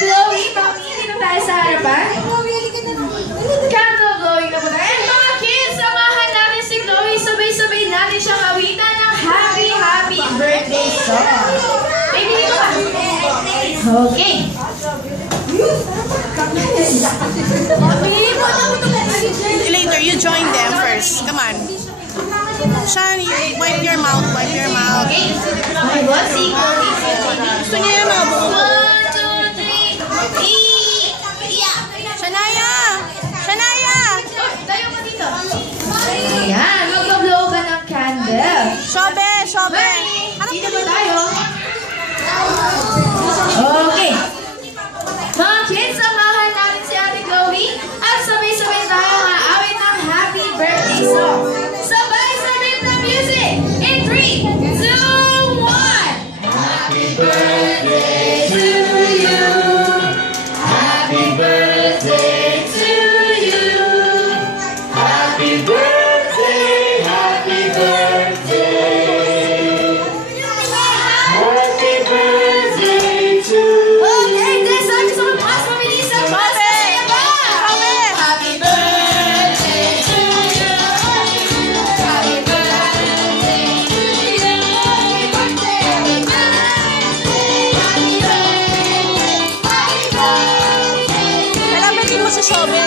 Chloe, pamili na tayo sa harapan. Candle blowing na po tayo. And mga kids, samahan natin si Chloe. Sabay-sabay natin siyang awitan ng Happy Happy Birthday song. Baby, dito ka. Okay. Later, you join them first. Come on. Shani, wipe your mouth, wipe your mouth. Okay. Okay, we'll see Chloe. Gusto niya yung mga buo. 1, 2, 3. Shania! Shania! Tayo ka dito. Ayan, mag-blow ka ng candle. Shobe, shobe. Dito ba tayo? Okay. Mga kids, samahan natin si Ate Chloe at sabay-sabay tayo maawit ng Happy Birthday song. Sabay sa rhythm music in 3, 2, 1. Happy birthday to you. Happy birthday to you. Happy birthday, happy birthday. Happy birthday to you. Okay, this song is on us. Mabilisan pa. Happy birthday to you. Happy birthday to you. Happy birthday. Happy birthday. Happy birthday. Kailangan mo si Shobe.